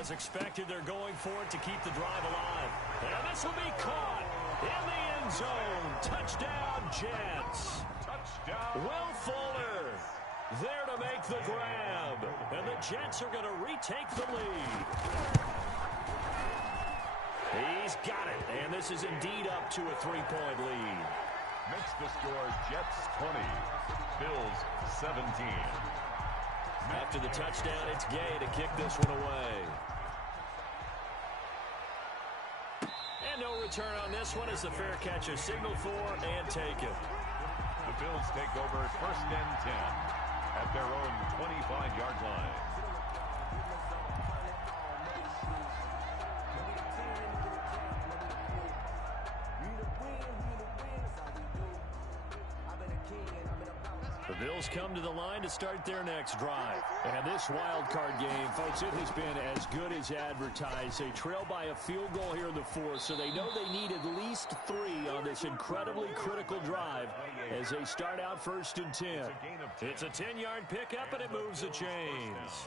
As expected, they're going for it to keep the drive alive. And this will be caught in the end zone. Touchdown, Jets. Touchdown. Will Fuller there to make the grab. And the Jets are going to retake the lead. He's got it. And this is indeed up to a 3-point lead. Makes the score Jets 20, Bills 17. After the touchdown, it's Gay to kick this one away. And no return on this one as the fair catch is signaled for and taken. The Bills take over 1st and 10 at their own 25-yard line. The Bills come to the line to start their next drive. And this wild card game, folks, it has been as good as advertised. They trail by a field goal here in the 4th, so they know they need at least 3 on this incredibly critical drive as they start out 1st and 10. It's a 10-yard pickup, and it moves the chains.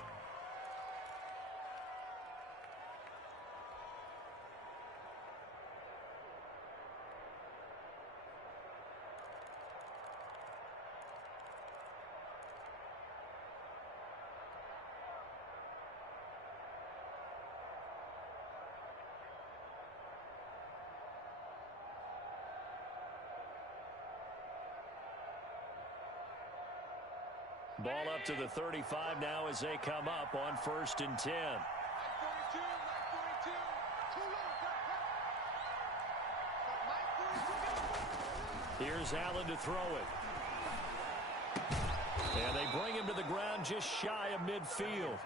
Ball up to the 35 now as they come up on 1st and 10. Here's Allen to throw it. And they bring him to the ground just shy of midfield.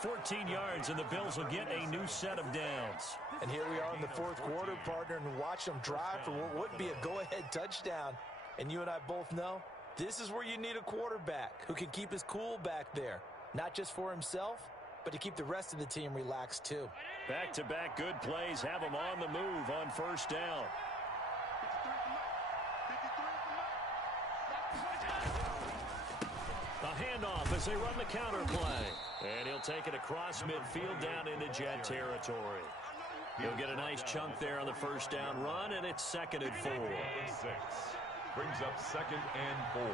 14 yards, and the Bills will get a new set of downs. And here we are in the 4th quarter, partner, and watch them drive for what would be a go-ahead touchdown. And you and I both know this is where you need a quarterback who can keep his cool back there, not just for himself, but to keep the rest of the team relaxed too. Back-to-back good plays have them on the move on 1st down. A handoff as they run the counter play. And he'll take it across midfield down into jet territory. He'll get a nice chunk there on the 1st down run, and it's 2nd and 4. 6. Brings up 2nd and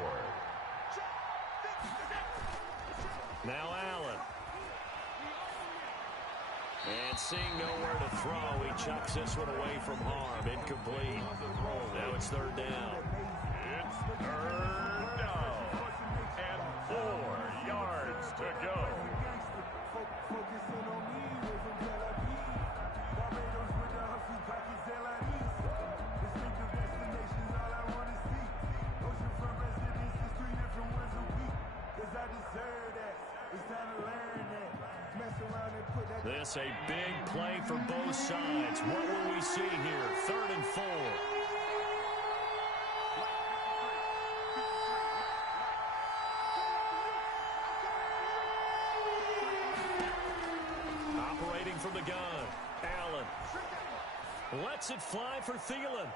4. Now Allen. And seeing nowhere to throw, he chucks this one away from harm. Incomplete. Now it's 3rd down. It's 3rd down. And 4 yards to go. This a big play for both sides. What will we see here? 3rd and 4. Operating from the gun. Allen lets it fly for Thielen.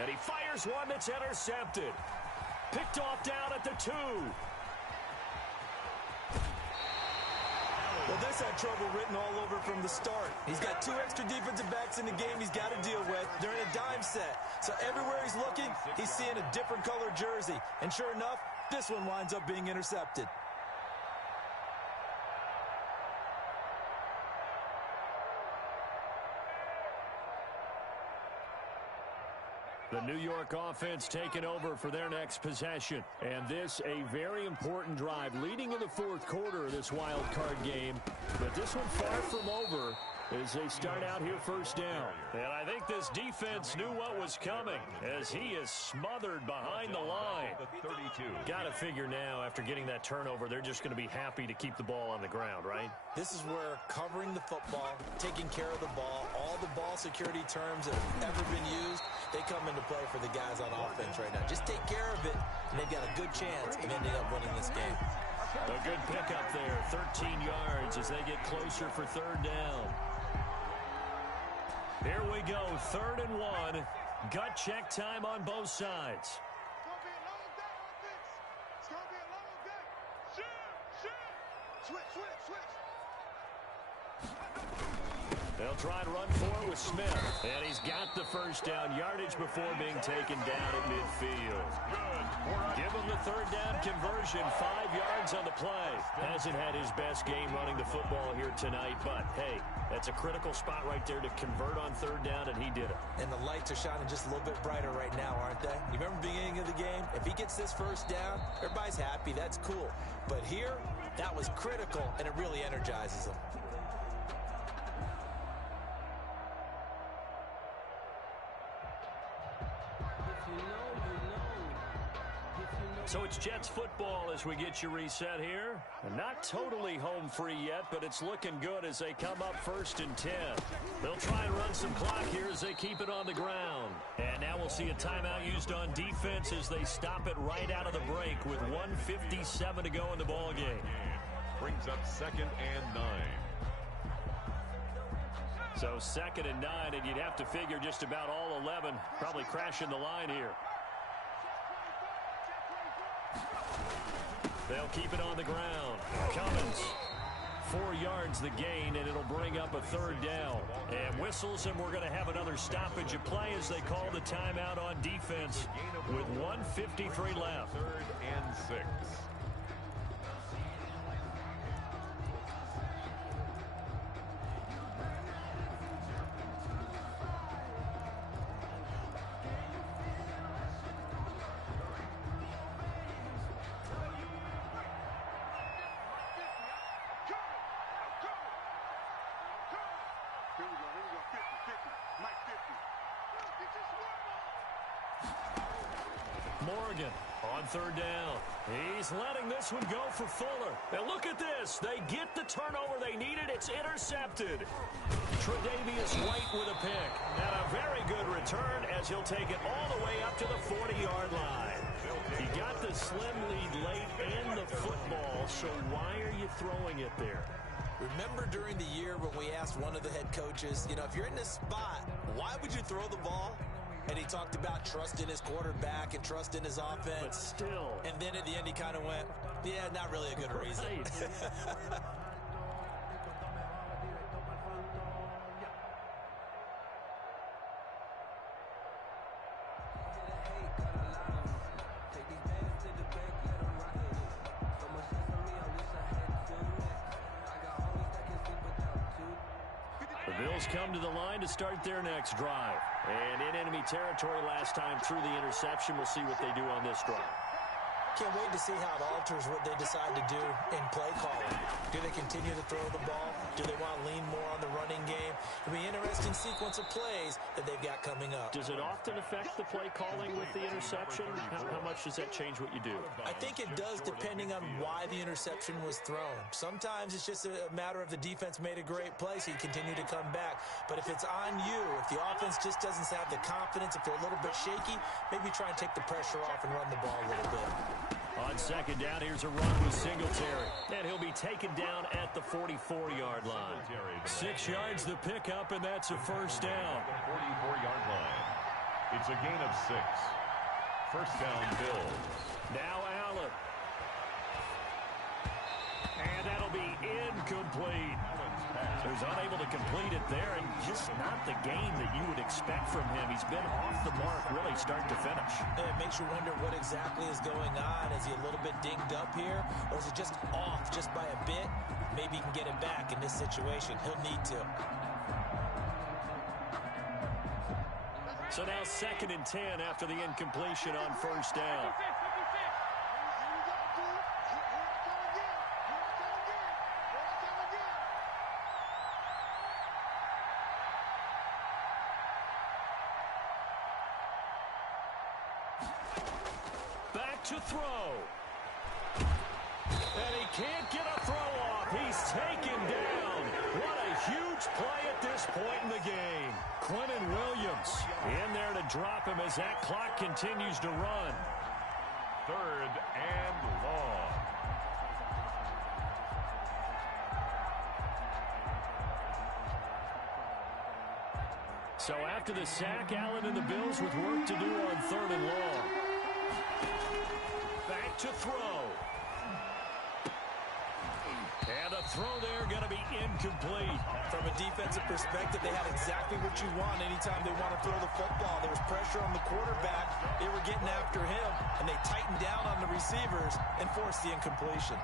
And he fires one that's intercepted. Picked off down at the 2. Well, this had trouble written all over from the start. He's got 2 extra defensive backs in the game he's got to deal with during a dime set. So everywhere he's looking, he's seeing a different color jersey. And sure enough, this one winds up being intercepted. The New York offense taking over for their next possession. And this a very important drive leading in the 4th quarter of this wild card game. But this one far from over as they start out here 1st down. And I think this defense knew what was coming as he is smothered behind the line. 32. Got to figure now after getting that turnover, they're just going to be happy to keep the ball on the ground, right? This is where covering the football, taking care of the ball, all the ball security terms that have ever been used, they come into play for the guys on offense right now. Just take care of it, and they've got a good chance of ending up winning this game. A good pickup there, 13 yards as they get closer for 3rd down. Here we go, 3rd and 1. Gut check time on both sides. It's going to be a long day. Switch. They'll try and run for it with Smith. And he's got the 1st down yardage before being taken down at midfield. Give him the 3rd down conversion, 5 yards on the play. Hasn't had his best game running the football here tonight, but hey, that's a critical spot right there to convert on 3rd down, and he did it. And the lights are shining just a little bit brighter right now, aren't they? You remember the beginning of the game? If he gets this 1st down, everybody's happy. That's cool. But here, that was critical, and it really energizes them. So it's Jets football as we get you reset here. And not totally home free yet, but it's looking good as they come up 1st and 10. They'll try and run some clock here as they keep it on the ground. And now we'll see a timeout used on defense as they stop it right out of the break with 1:57 to go in the ball game. Brings up 2nd and 9. So 2nd and 9, and you'd have to figure just about all 11 probably crashing the line here. They'll keep it on the ground. Cummins, 4 yards the gain, and it'll bring up a 3rd down. And whistles, and we're going to have another stoppage of play as they call the timeout on defense with 1:53 left. 3rd and 6. Morgan on 3rd down. He's letting this one go for Fuller. And look at this. They get the turnover they needed. It's intercepted. Tre'Davious White with a pick. And a very good return as he'll take it all the way up to the 40-yard line. He got the slim lead late and the football, so why are you throwing it there? Remember during the year when we asked one of the head coaches, if you're in this spot, why would you throw the ball? And he talked about trust in his quarterback and trust in his offense. But still. And then at the end he kind of went, yeah, not really a good reason. Right. Bills come to the line to start their next drive. And in enemy territory last time through the interception. We'll see what they do on this drive. Can't wait to see how it alters what they decide to do in play calling. Do they continue to throw the ball? Do they want to lean more on the running game? It'll be an interesting sequence of plays that they've got coming up. Does it often affect the play calling with the interception? How much does that change what you do? I think it does depending on why the interception was thrown. Sometimes it's just a matter of the defense made a great play, so you continue to come back. But if it's on you, if the offense just doesn't have the confidence, if they're a little bit shaky, maybe try and take the pressure off and run the ball a little bit. On 2nd down, here's a run with Singletary. And he'll be taken down at the 44-yard line. 6 yards the pickup, and that's a 1st down. 44-yard line. It's a gain of 6. 1st down, Bills. Now Allen. And that'll be incomplete. So he's unable to complete it there, and just not the game that you would expect from him. He's been off the mark really start to finish. It makes you wonder what exactly is going on. Is he a little bit dinged up here, or is it just off just by a bit? Maybe he can get it back in this situation. He'll need to. So now 2nd and 10 after the incompletion on 1st down. To throw. And he can't get a throw off. He's taken down. What a huge play at this point in the game. Quentin Williams in there to drop him as that clock continues to run. 3rd and long. So after the sack, Allen and the Bills with work to do on 3rd and long. Back to throw. And a throw there going to be incomplete. From a defensive perspective, they had exactly what you want anytime they want to throw the football. There was pressure on the quarterback. They were getting after him, and they tightened down on the receivers and forced the incompletion.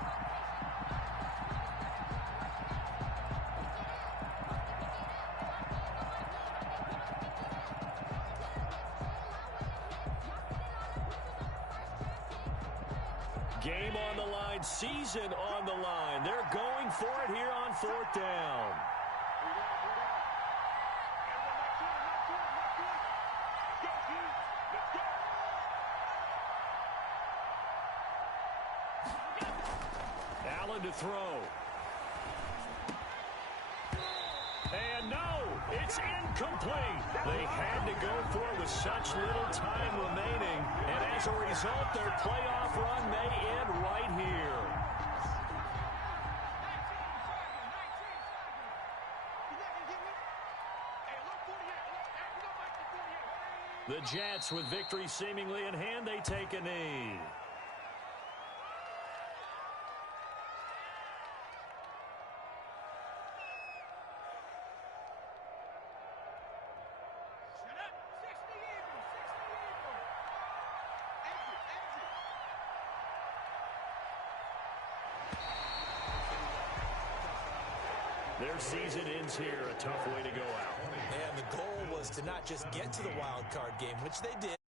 Game on the line, season on the line. They're going for it here on 4th down. to throw. And no, it's incomplete. They had to go for it with such little time remaining. And as a result, their playoff run may end right here. The Jets, with victory seemingly in hand, they take a knee. Their season ends here, a tough way to go out. And the goal was to not just get to the wild card game, which they did.